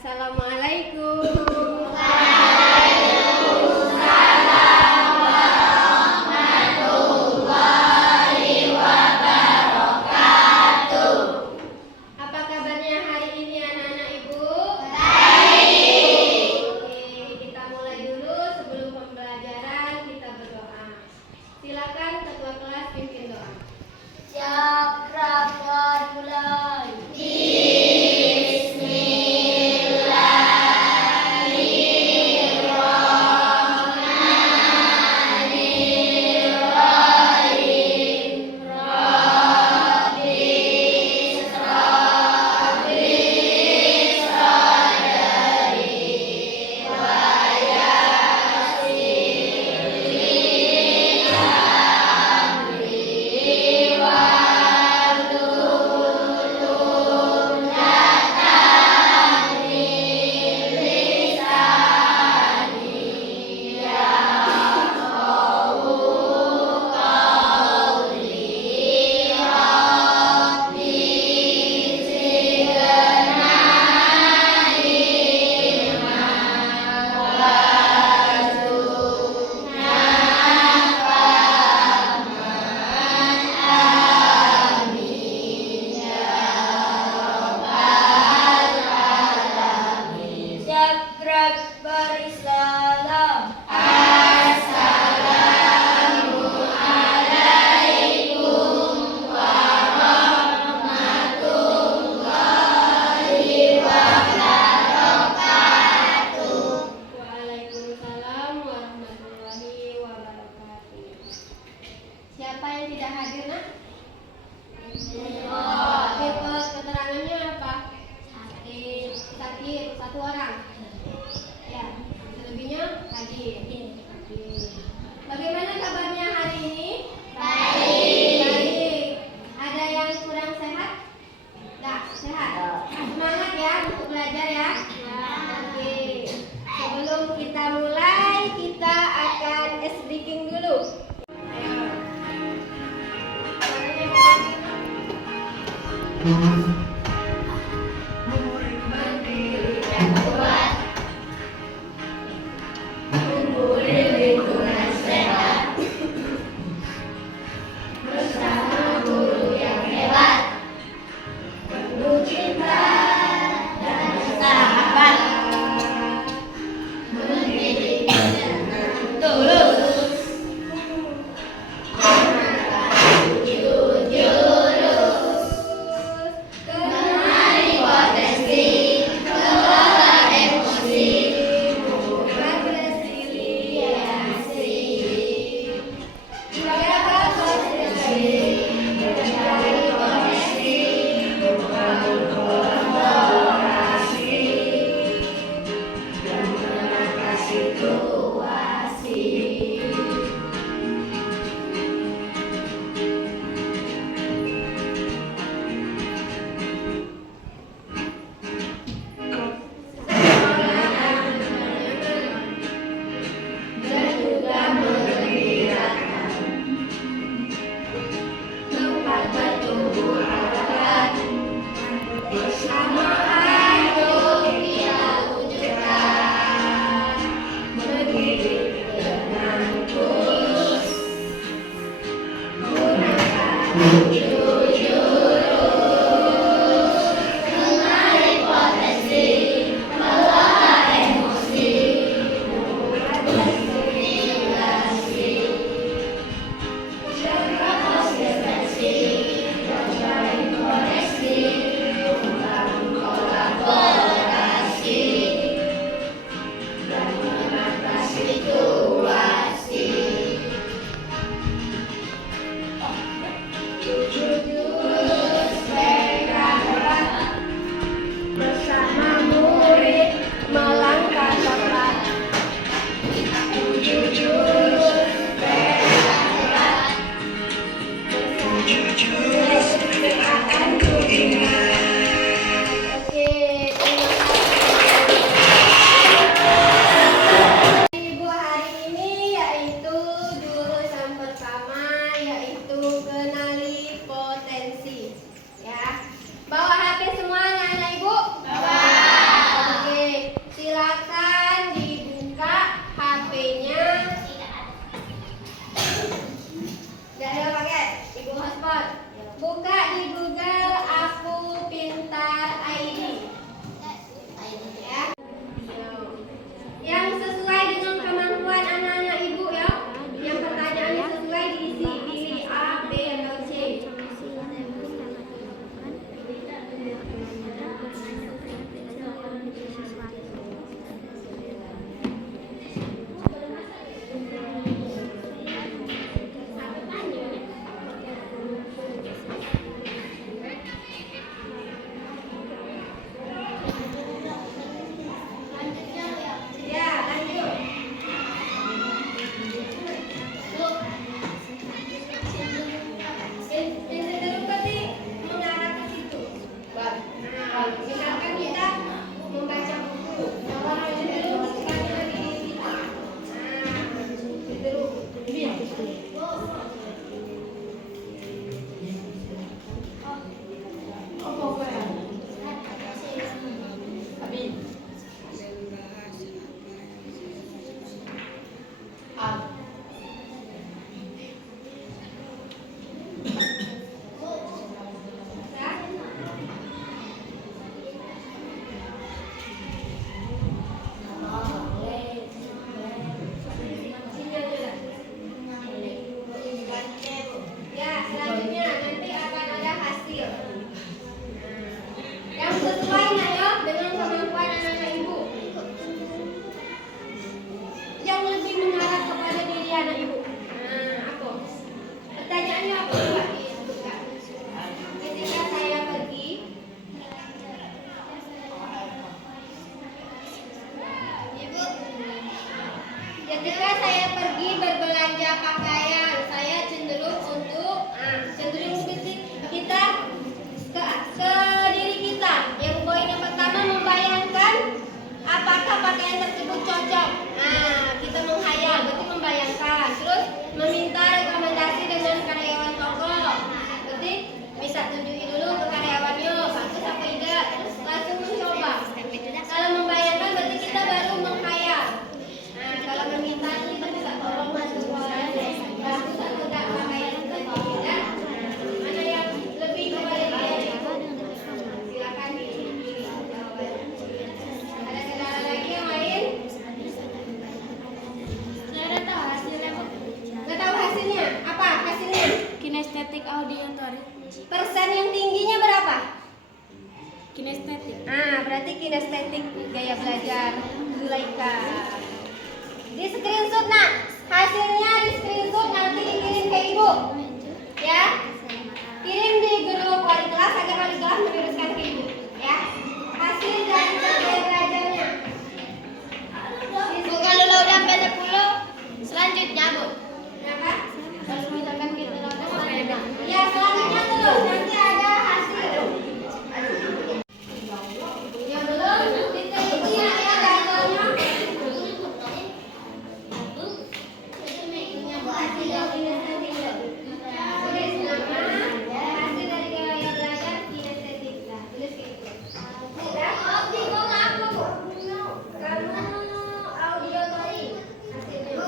Assalamualaikum. Apa kabarnya hari ini anak-anak ibu? Baik. Oke, kita mulai dulu. Sebelum pembelajaran kita berdoa. Silakan ketua kelas pimpin doa. Siap, rapat, mulai. Waalaikumsalam warahmatullahi wabarakatuh. Siapa yang tidak hadir, Nak? Tipe keterangannya apa? Sakit. Satu orang. Ya. Selebihnya hadir. Bagaimana kabarnya hari ini? Baik. Ada yang kurang sehat? Enggak, sehat. Semangat ya untuk belajar ya. Oke. Sebelum kita mulai, kita akan speaking dulu. Ayo. beda pakaian. Saya cenderung untuk kita ke diri kita. Yang poin yang pertama membayangkan apakah pakaian tersebut cocok. Kita menghayal, berarti membayangkan. Terus meminta rekomendasi dengan karyawan toko. Berarti bisa tunjukin dulu ke karyawannya, bagus apa tidak. Terus langsung mencoba. Kalau membayangkan berarti kita baru menghayal. Kalau meminta kita bisa tolong bantu bagus atau tidak pakaian tersebut. Mana yang lebih kepada dia? Silakan dipilih jawabannya. Ada kendala lagi yang lain? Saya udah tahu hasilnya, Bu. Nggak tahu hasilnya? Apa hasilnya? Kinestetik auditory. Persen yang tingginya berapa? Kinestetik. Berarti kinestetik gaya belajar Zulaika. Di screenshot nak, hasilnya di screenshot nanti dikirim ke ibu, ya. Kirim di grup wali kelas agar wali kelas meneruskan ke ibu, ya. Hasil dari gaya belajarnya. Bu, kalau udah sampai 10, selanjutnya, Bu. Kenapa? Kalau misalkan kita udah selanjutnya. Ya, selanjutnya terus nanti ada hasil. Yang belum diteliti ya gambarnya. Hasil yang kinestetik. Tulis nama, hasil dari gaya belajar kinestetik. Tulis gitu. Sudah? Kamu auditory hasilnya.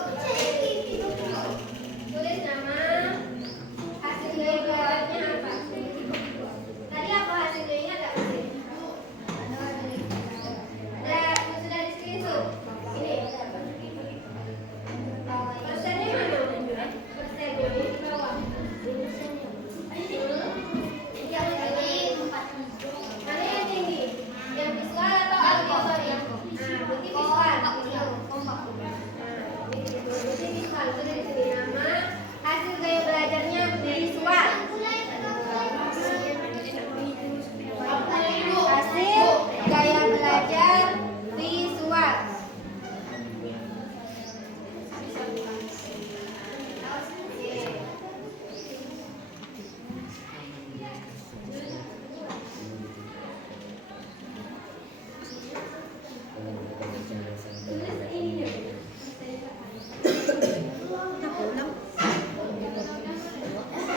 Tulis nama, hasil gaya belajarnya apa? Tadi apa hasilnya, ingat nggak? Sudah di screenshot. Ini. Persennya mana? Persennya di bawah. Yang tinggi. Mana yang tinggi? Yang visual atau auditory? Berarti visual. Berarti visual. Sudah di sini nama, hasil gaya belajarnya visual. Hasil gaya belajar visual.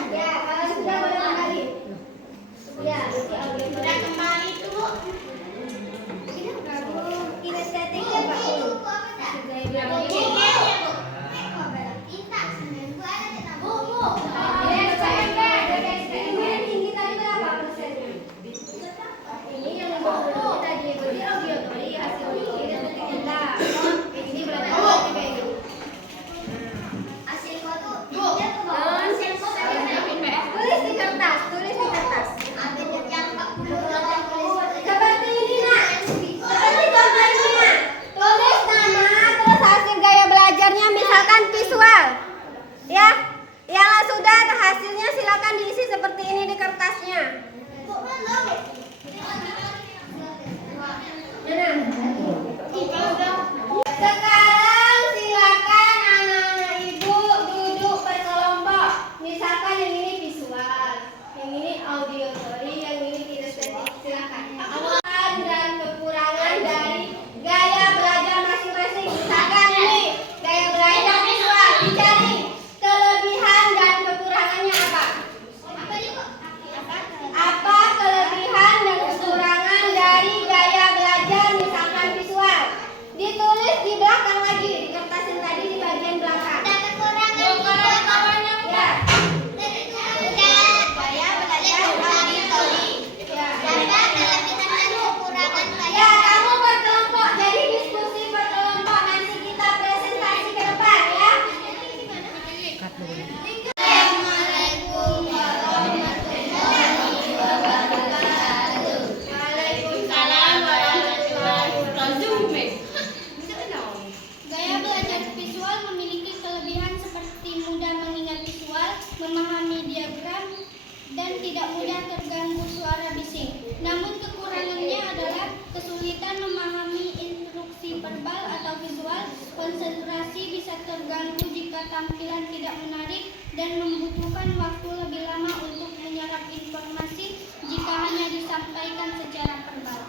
Ya, kalau sudah boleh kembali. Ya, berarti auditory. Udah kembali tuh, Bu. Kamu kinestetik ya, Pak? Gaya belajar. Yang tinggi tadi berapa persennya? Ini yang 50 tadi, berarti auditory hasilnya kinestetik rendah. Ini berarti kayak gitu. Tulis di kertas, tulis di kertas. Seperti ini nak, seperti contoh ini nak. Tulis nama, terus hasil gaya belajarnya misalkan visual, ya. Yang sudah hasilnya silakan diisi seperti ini di kertasnya. Mana? tampilan tidak menarik dan membutuhkan waktu lebih lama untuk menyerap informasi jika hanya disampaikan secara verbal.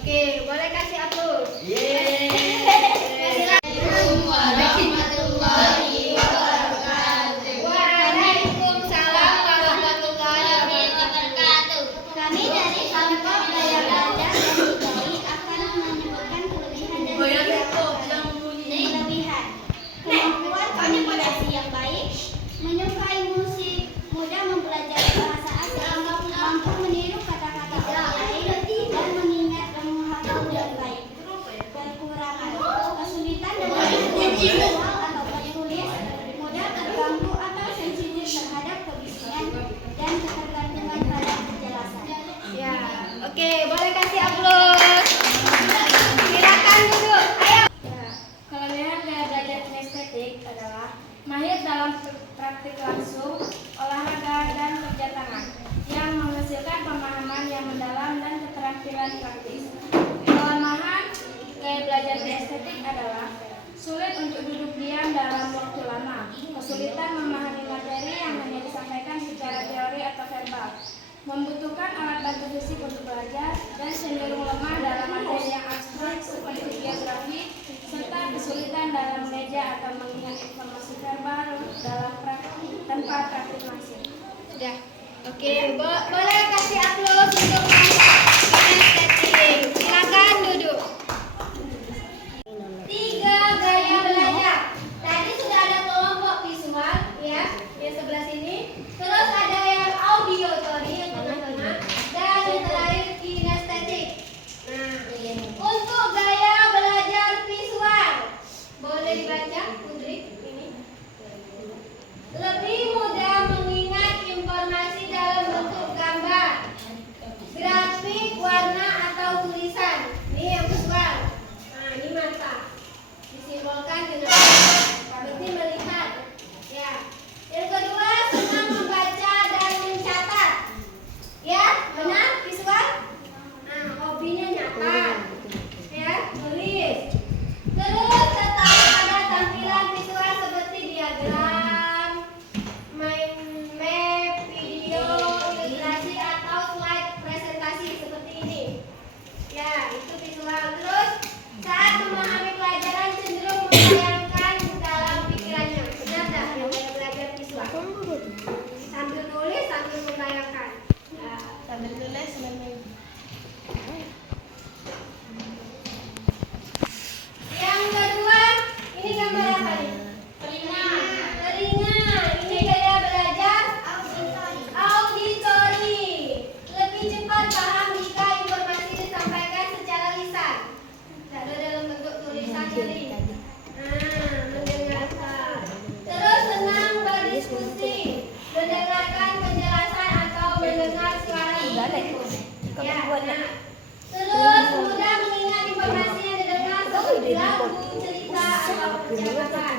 Oke, boleh kasih aplaus. Warahmatullahi wabarakatuh. Waalaikumsalam warahmatullahi wabarakatuh. Kami dari kelompok Gaya Belajar dan Budaya akan menyebutkan kelebihan dan kelebihan. Kemampuan komunikasi yang baik, menyukai musik, mudah mempelajari bahasa asing, mampu meniru kata-kata orang lain, dan mengingat hal yang baik. Kekurangan, kesulitan dalam visual atau bertulis, mudah terganggu atau sensitif terhadap kebisingan dan ketergantungan pada kejelasan. Ya, oke, boleh kasih aplaus. Silakan duduk. Ayo. Ya, kelebihan gaya belajar kinestetik adalah mahir dalam praktik langsung, olahraga dan kerja tangan yang menghasilkan pemahaman yang mendalam dan keterampilan praktis. Kelemahan gaya belajar kinestetik adalah sulit untuk duduk diam dalam waktu lama, kesulitan memahami materi yang hanya disampaikan secara teori atau verbal, membutuhkan alat bantu fisik untuk belajar, dan cenderung lemah dalam materi yang abstrak seperti geografi, serta kesulitan dalam meja atau mengingat informasi verbal dalam tanpa praktik langsung. Sudah. Oke, boleh kasih aplaus untuk kinestetik. Silakan duduk. 3 gaya belajar. Tadi sudah ada kelompok visual, ya, yang sebelah sini. Terus ada yang auditory yang tengah-tengah, dan yang terakhir kinestetik. Nah, untuk gaya belajar visual, boleh dibaca, Putri? Ini lebih mudah mengingat informasi dalam bentuk gambar, grafik, warna atau tulisan. Ini yang visual. Nah, ini mata. Disimbolkan dengan berarti melihat. Ya. Yang kedua, senang membaca dan mencatat. Ya, benar visual? Nah, hobinya nyatat. Ya, tulis. Terus tetap ada tampilan visual seperti diagram, mind map, video, ilustrasi atau slide presentasi seperti ini. Ya, itu visual. Terus saat memahami pelajaran cenderung membayangkan dalam pikirannya. Benar tak yang gaya belajar visual? Sambil nulis, sambil membayangkan. Ya. Sambil tulis, sambil Yang kedua, ini gambar apa nih? Telinga. Ini gaya belajar auditori. Lebih cepat paham jika informasi disampaikan secara lisan. Tidak ada dalam bentuk tulisan tadi. Mendengarkan. Terus senang berdiskusi, mendengarkan penjelasan atau mendengar suara mengikut. Ya, nah. Terus mudah mengingat informasi yang didengar seperti lagu, cerita atau percakapan.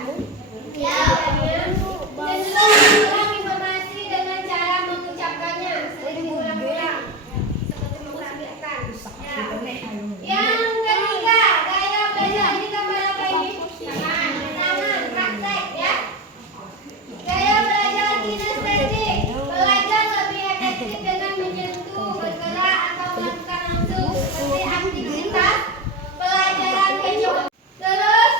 Ya, cenderung mengulang informasi dengan cara mengucapkannya, sering diulang-ulang seperti memperhatikan. Ya. Yang ketiga, gaya belajar. Ini gambar apa ini? Tangan, praktek, ya. Gaya belajar kinestetik. Belajar lebih efektif dengan menyentuh, bergerak atau melakukan langsung seperti aktivitas pelajaran kejo. Terus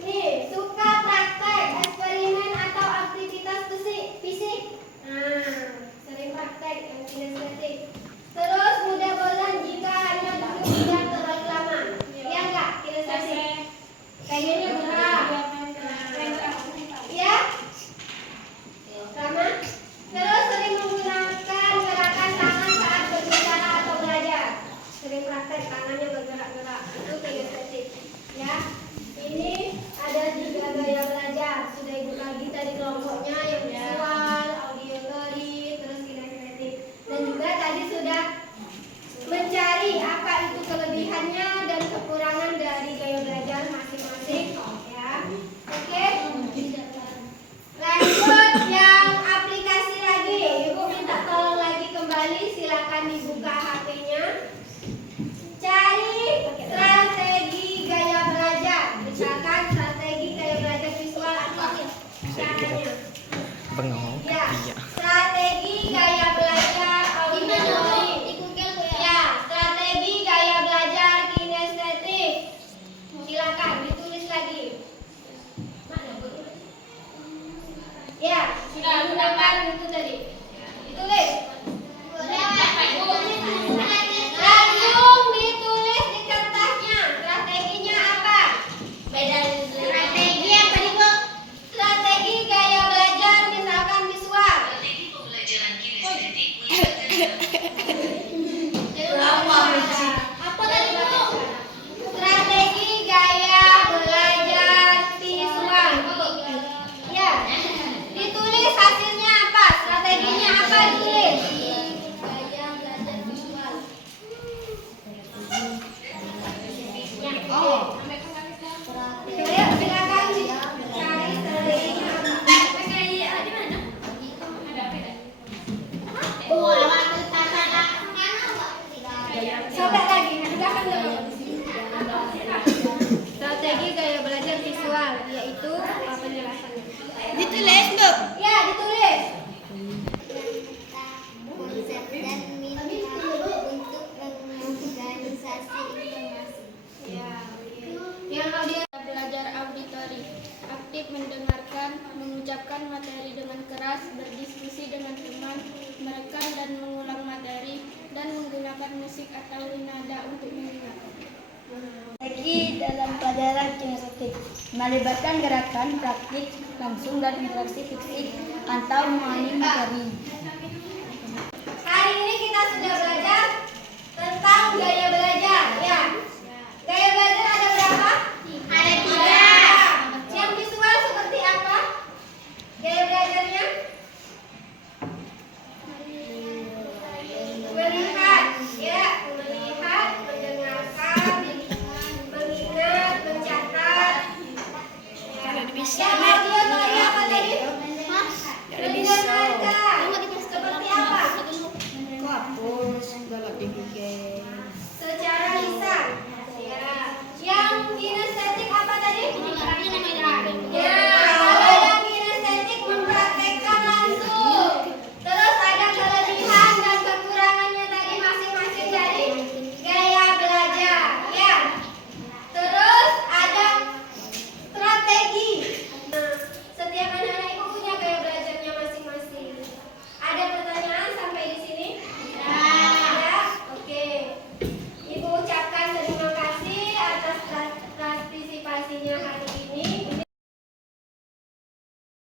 ini suka praktek, eksperimen atau aktivitas fisik. Nah, sering praktek yang kinestetik. Terus mudah bosan jika hanya duduk diam terlalu lama. Iya enggak kinestetik? Kayaknya berat. Ya? Sama? Terus sering menggunakan gerakan tangan saat berbicara atau belajar. Sering praktek tangannya bergerak-gerak. Itu kinestetik. Ya? Ini ada 3 gaya belajar. Sudah ibu bagi tadi kelompoknya yang visual, auditory, terus kinestetik. Dan juga tadi sudah mencari apa itu kelebihannya dan kekurangan dari gaya belajar masing-masing. Ya. Oke? Lanjut yang aplikasi lagi. Ibu minta tolong lagi kembali, silakan dibuka HP-nya. Cari strategi gaya belajar. menggunakan musik atau nada untuk mengingatkan. Lagi dalam pelajaran kinestetik melibatkan gerakan, praktik langsung dan interaksi fisik atau memahami materi. Hari ini kita sudah belajar tentang gaya belajar, ya. Gaya belajar ada berapa? Ada 3. Yang visual seperti apa? Gaya belajarnya? Melihat, ya, melihat, mendengarkan, mengingat, mencatat. Yang audio tadi apa tadi? Mendengarkan. Seperti apa? Hapus, galak di Google.